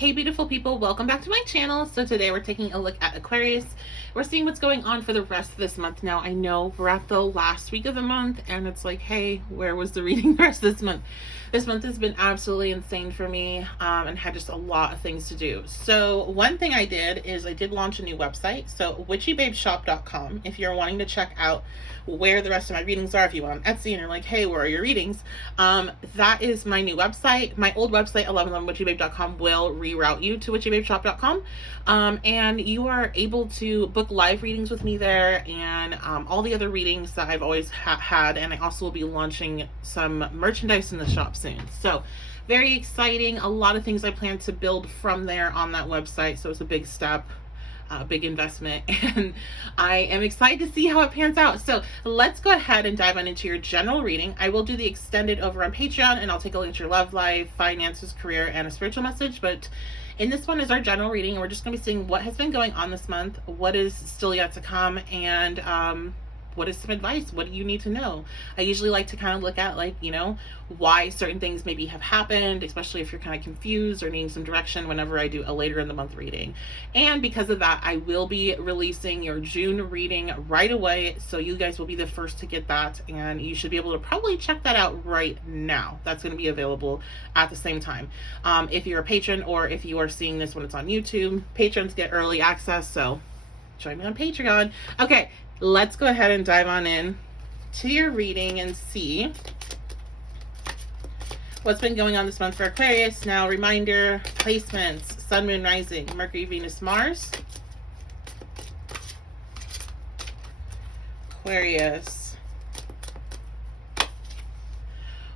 Hey beautiful people, welcome back to my channel. So today we're taking a look at Aquarius. We're seeing what's going on for the rest of this month. Now I know we're at the last week of the month and it's like, hey, where was the reading the rest of this month? This month has been absolutely insane for me and had just a lot of things to do. So one thing I did is I did launch a new website. So witchybabeshop.com. If you're wanting to check out where the rest of my readings are, if you went on Etsy and you're like, hey, where are your readings? That is my new website. My old website, 1111witchybabe.com, will reroute you to witchybabeshop.com. And you are able to book live readings with me there and all the other readings that I've always had. And I also will be launching some merchandise in the shop soon. So very exciting. A lot of things I plan to build from there on that website. So it's a big step. Big investment, and I am excited to see how it pans out. So let's go ahead and dive on into your general reading. I will do the extended over on Patreon, and I'll take a look at your love life, finances, career, and a spiritual message. But in this one is our general reading, and we're just going to be seeing what has been going on this month, what is still yet to come, and what is some advice? What do you need to know? I usually like to kind of look at, like, you know, why certain things maybe have happened, especially if you're kind of confused or needing some direction whenever I do a later in the month reading. And because of that, I will be releasing your June reading right away. So you guys will be the first to get that. And you should be able to probably check that out right now. That's going to be available at the same time. If you're a patron or if you are seeing this when it's on YouTube, patrons get early access. So join me on Patreon. Okay. Let's go ahead and dive on in to your reading and see what's been going on this month for Aquarius. Now, reminder, placements, Sun, Moon, Rising, Mercury, Venus, Mars. Aquarius.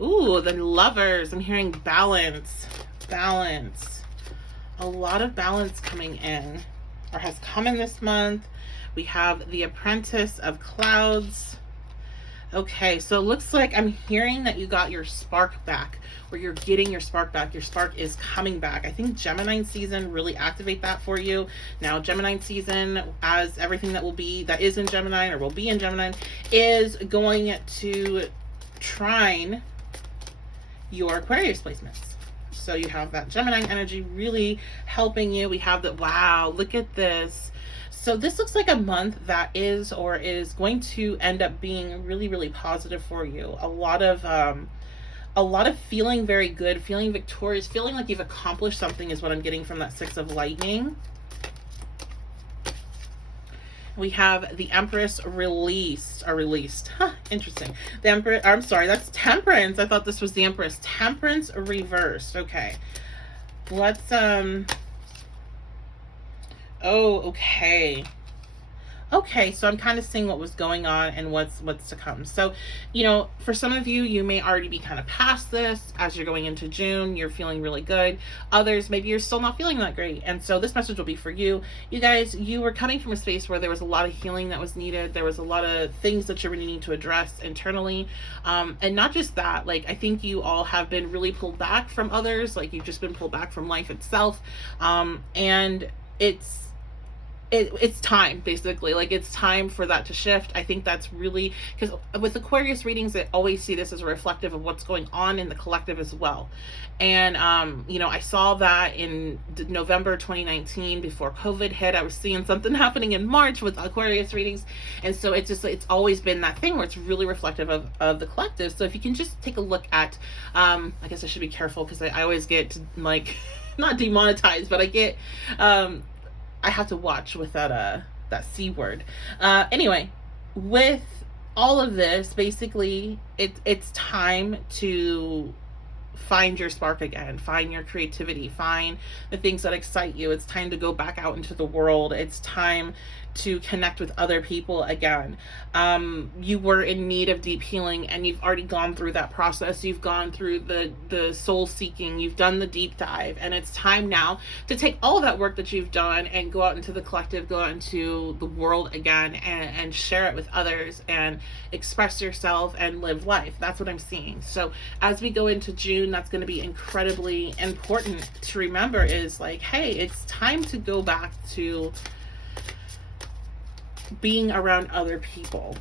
Ooh, the Lovers. I'm hearing balance. Balance. A lot of balance coming in, or has come in this month. We have the Apprentice of Clouds. Okay, so it looks like I'm hearing that you got your spark back, or you're getting your spark back. Your spark is coming back. I think Gemini season really activate that for you. Now, Gemini season, as everything that is in Gemini or will be in Gemini, is going to trine your Aquarius placements. So you have that Gemini energy really helping you. We have that, wow, look at this. So this looks like a month that is going to end up being really, really positive for you. A lot of feeling very good, feeling victorious, feeling like you've accomplished something is what I'm getting from that Six of Lightning. We have the Empress released. Huh, interesting. The Empress, I'm sorry, that's Temperance. I thought this was the Empress. Temperance reversed. Okay. Let's, oh, okay. Okay, so I'm kind of seeing what was going on and what's to come. So, you know, for some of you, you may already be kind of past this as you're going into June. You're feeling really good. Others, maybe you're still not feeling that great. And so this message will be for you. You guys, you were coming from a space where there was a lot of healing that was needed. There was a lot of things that you're needing to address internally. And not just that, like, I think you all have been really pulled back from others. Like, you've just been pulled back from life itself. And it's time, basically. Like, it's time for that to shift. I think that's really, because with Aquarius readings, I always see this as a reflective of what's going on in the collective as well. And you know, I saw that in November 2019 before COVID hit. I was seeing something happening in March with Aquarius readings, and so it's always been that thing where it's really reflective of the collective. So if you can just take a look at, I guess I should be careful because I always get like not demonetized, but I get I have to watch with that C word. Anyway, with all of this, basically, it's time to find your spark again, find your creativity, find the things that excite you. It's time to go back out into the world. It's time to connect with other people again. You were in need of deep healing and you've already gone through that process. You've gone through the soul seeking, you've done the deep dive, and it's time now to take all of that work that you've done and go out into the collective, go out into the world again and share it with others and express yourself and live life. That's what I'm seeing. So as we go into June, that's going to be incredibly important to remember is like, hey, it's time to go back to being around other people.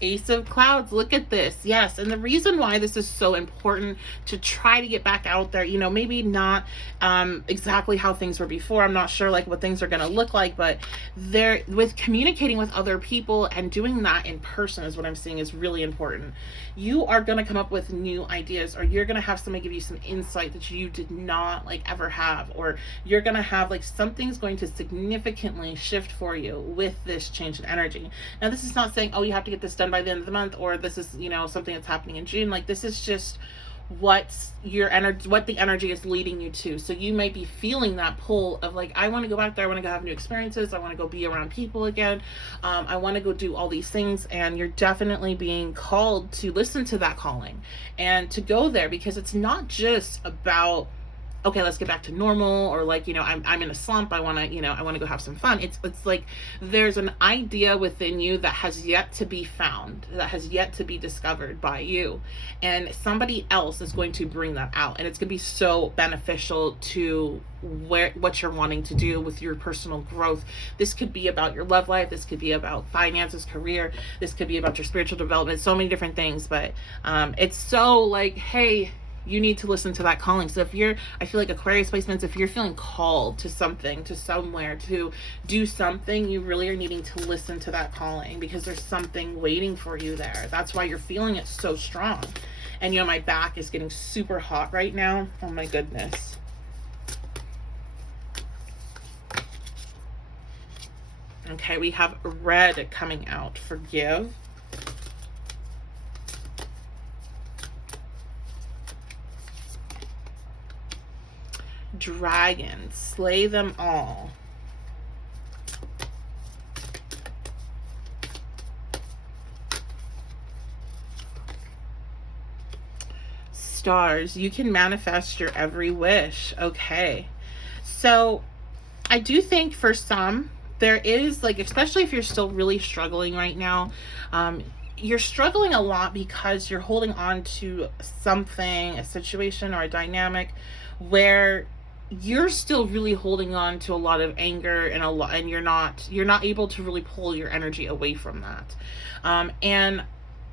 Ace of Clouds, look at this. Yes, and the reason why this is so important to try to get back out there, maybe not exactly how things were before. I'm not sure like what things are going to look like, but there, with communicating with other people and doing that in person is what I'm seeing is really important. You are going to come up with new ideas, or you're going to have somebody give you some insight that you did not like ever have, or you're going to have like something's going to significantly shift for you with this change in energy. Now, this is not saying, oh, you have to get this done by the end of the month, or this is, something that's happening in June. Like, this is just what the energy is leading you to. So you might be feeling that pull of like, I want to go back there, I want to go have new experiences, I want to go be around people again, I want to go do all these things. And you're definitely being called to listen to that calling and to go there, because it's not just about, okay, let's get back to normal, or like, I'm in a slump, I want to go have some fun. It's like there's an idea within you that has yet to be found, that has yet to be discovered by you, and somebody else is going to bring that out, and it's going to be so beneficial to what you're wanting to do with your personal growth. This could be about your love life, this could be about finances, career, this could be about your spiritual development, so many different things. But it's so like, hey, you need to listen to that calling. So I feel like Aquarius placements, if you're feeling called to something, to somewhere, to do something, you really are needing to listen to that calling, because there's something waiting for you there. That's why you're feeling it so strong. And my back is getting super hot right now. Oh my goodness. Okay, we have red coming out. Forgive. Dragon, slay them all. Stars, you can manifest your every wish. Okay, so I do think for some there is, like, especially if you're still really struggling right now, you're struggling a lot because you're holding on to something, a situation or a dynamic where you're still really holding on to a lot of anger and you're not able to really pull your energy away from that. And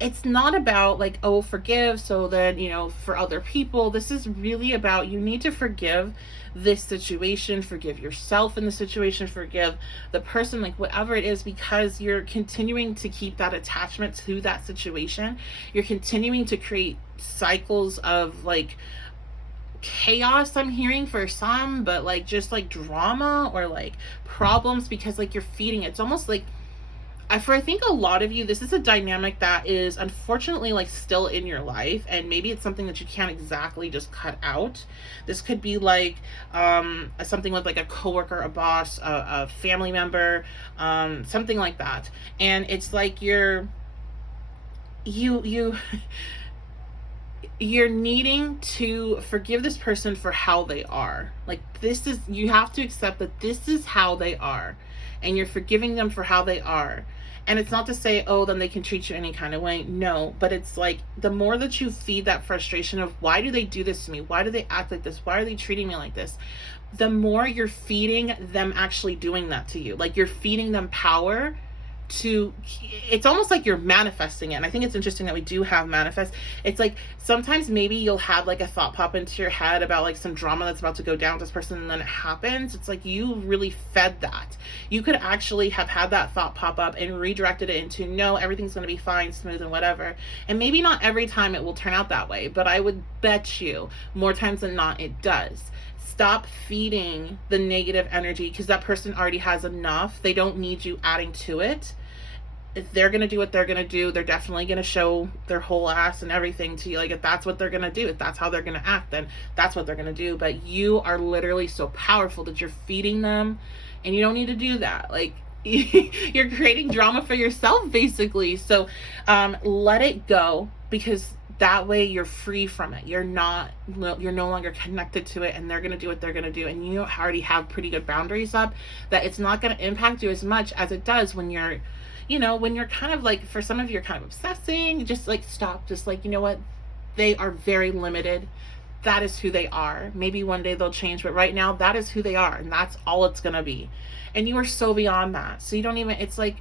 it's not about like, oh, forgive so then, for other people. This is really about, you need to forgive this situation, forgive yourself in the situation, forgive the person, like whatever it is, because you're continuing to keep that attachment to that situation. You're continuing to create cycles of like chaos, I'm hearing for some, but like just like drama or like problems, because like you're feeding it. It's almost like, I think a lot of you, this is a dynamic that is unfortunately like still in your life, and maybe it's something that you can't exactly just cut out. This could be like something with like a coworker, a boss, a family member, something like that. And it's like you you're needing to forgive this person for how they are. Like, you have to accept that this is how they are, and you're forgiving them for how they are. And it's not to say, oh, then they can treat you any kind of way. No, but it's like, the more that you feed that frustration of, why do they do this to me? Why do they act like this? Why are they treating me like this? The more you're feeding them actually doing that to you. Like, you're feeding them power it's almost like you're manifesting it. And I think it's interesting that we do have manifest. It's like sometimes maybe you'll have like a thought pop into your head about like some drama that's about to go down with this person, and then it happens. It's like you really fed that. You could actually have had that thought pop up and redirected it into, no, everything's going to be fine, smooth, and whatever. And maybe not every time it will turn out that way, but I would bet you more times than not it does. Stop feeding the negative energy, because that person already has enough. They don't need you adding to it. If they're going to do what they're going to do, they're definitely going to show their whole ass and everything to you. Like, if that's what they're going to do, if that's how they're going to act, then that's what they're going to do. But you are literally so powerful that you're feeding them, and you don't need to do that. Like, you're creating drama for yourself, basically. So let it go, because that way you're free from it. You're no longer connected to it, and they're going to do what they're going to do. And you already have pretty good boundaries up, that it's not going to impact you as much as it does when you're, when you're kind of like, for some of you, you're kind of obsessing. Just like, stop. Just like, you know what? They are very limited. That is who they are. Maybe one day they'll change, but right now that is who they are, and that's all it's going to be. And you are so beyond that. So you don't even, it's like,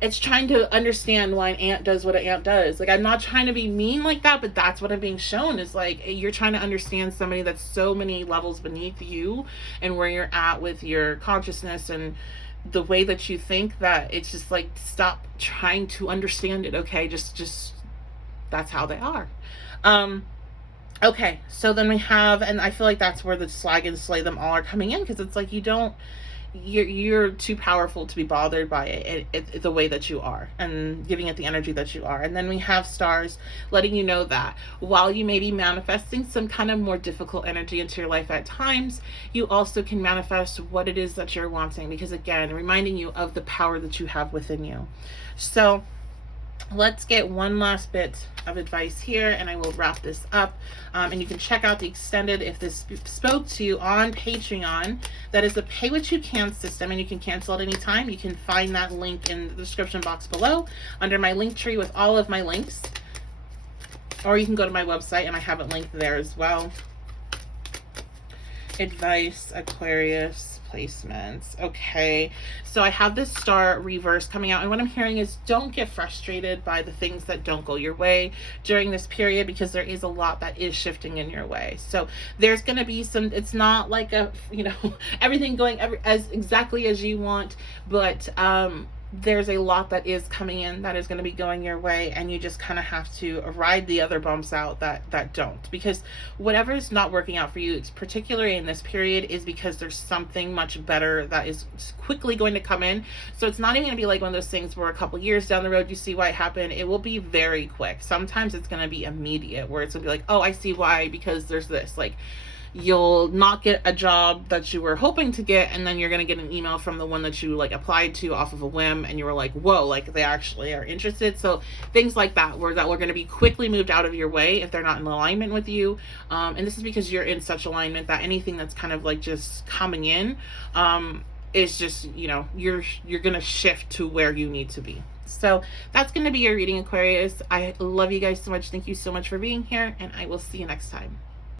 it's trying to understand why an ant does what an ant does. Like, I'm not trying to be mean like that, but that's what I'm being shown, is like, you're trying to understand somebody that's so many levels beneath you and where you're at with your consciousness and the way that you think, that it's just like, stop trying to understand it. Okay. Just that's how they are. Okay. So then we have, and I feel like that's where the slag and slay them all are coming in. Cause it's like, you're too powerful to be bothered by it the way that you are, and giving it the energy that you are. And then we have stars letting you know that while you may be manifesting some kind of more difficult energy into your life at times, you also can manifest what it is that you're wanting, because again, reminding you of the power that you have within you. So let's get one last bit of advice here, and I will wrap this up. And you can check out the extended, if this spoke to you, on Patreon. That is the pay what you can system, and you can cancel at any time. You can find that link in the description box below under my link tree with all of my links, or you can go to my website and I have it linked there as well. Advice, Aquarius placements. Okay, so I have this star reverse coming out, and what I'm hearing is, don't get frustrated by the things that don't go your way during this period, because there is a lot that is shifting in your way. So there's going to be some, it's not like a, everything going as exactly as you want, but there's a lot that is coming in that is going to be going your way, and you just kind of have to ride the other bumps out that don't, because whatever is not working out for you, particularly in this period, is because there's something much better that is quickly going to come in. So it's not even going to be like one of those things where a couple years down the road you see why it happened. It will be very quick. Sometimes it's going to be immediate, where it's going to be like, oh, I see why, because there's this. Like, you'll not get a job that you were hoping to get, and then you're going to get an email from the one that you like applied to off of a whim, and you were like, whoa, like they actually are interested. So things like that, where that we're going to be quickly moved out of your way if they're not in alignment with you. And this is because you're in such alignment that anything that's kind of like just coming in is just, you're going to shift to where you need to be. So that's going to be your reading, Aquarius. I love you guys so much. Thank you so much for being here, and I will see you next time.